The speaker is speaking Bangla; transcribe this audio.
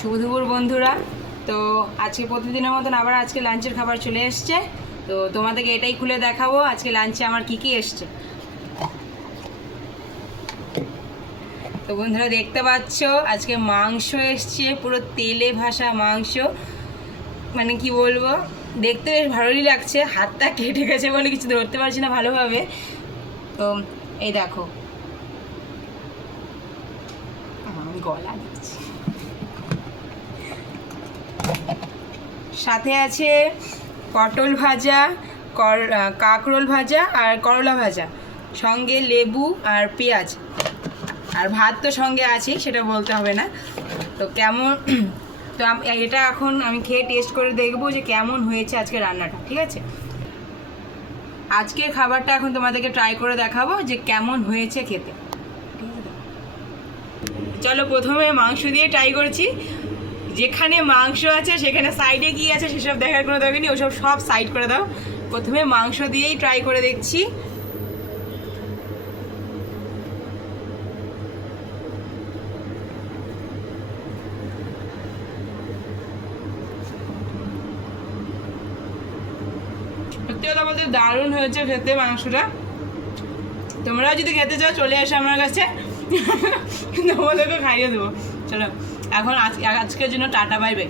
শুভ দুপুর বন্ধুরা। তো আজকে প্রতিদিনের মতন আবার আজকে লাঞ্চের খাবার চলে এসছে। তো তোমাদেরকে এটাই খুলে দেখাবো আজকে লাঞ্চে আমার কি কি এসছে। তো বন্ধুরা দেখতে পাচ্ছ আজকে মাংস এসছে, পুরো তেলে ভাসা মাংস। মানে কি বলবো, দেখতে বেশ ভালোই লাগছে। হাতটা কেটে গেছে বলে কিছু ধরতে পারছি না ভালোভাবে। তো এই দেখো, গলা দিচ্ছি। সাথে আছে পটল ভাজা, কাঁকরোল ভাজা আর করলা ভাজা, সঙ্গে লেবু আর পেঁয়াজ, আর ভাত তো সঙ্গে আছেই, সেটা বলতে হবে না। তো কেমন, তো এটা এখন আমি খেয়ে টেস্ট করে দেখবো যে কেমন হয়েছে আজকে রান্নাটা, ঠিক আছে? আজকের খাবারটা এখন তোমাদেরকে ট্রাই করে দেখাবো যে কেমন হয়েছে খেতে। চলো প্রথমে মাংস দিয়ে ট্রাই করছি। যেখানে মাংস আছে সেখানে সাইডে কি আছে সেসব দেখার কোনো দরকার নেই, ওসব সব সাইড করে দাও। প্রথমে মাংস দিয়েই ট্রাই করে দেখছি। সত্যি কথা বলতে দারুণ হয়েছে খেতে মাংসটা। তোমরাও যদি খেতে চাও চলে আসো আমার কাছে, তোমাদেরকে খাইয়ে দেবো। চলো এখন আজকের জন্য টাটা, বাই বাই।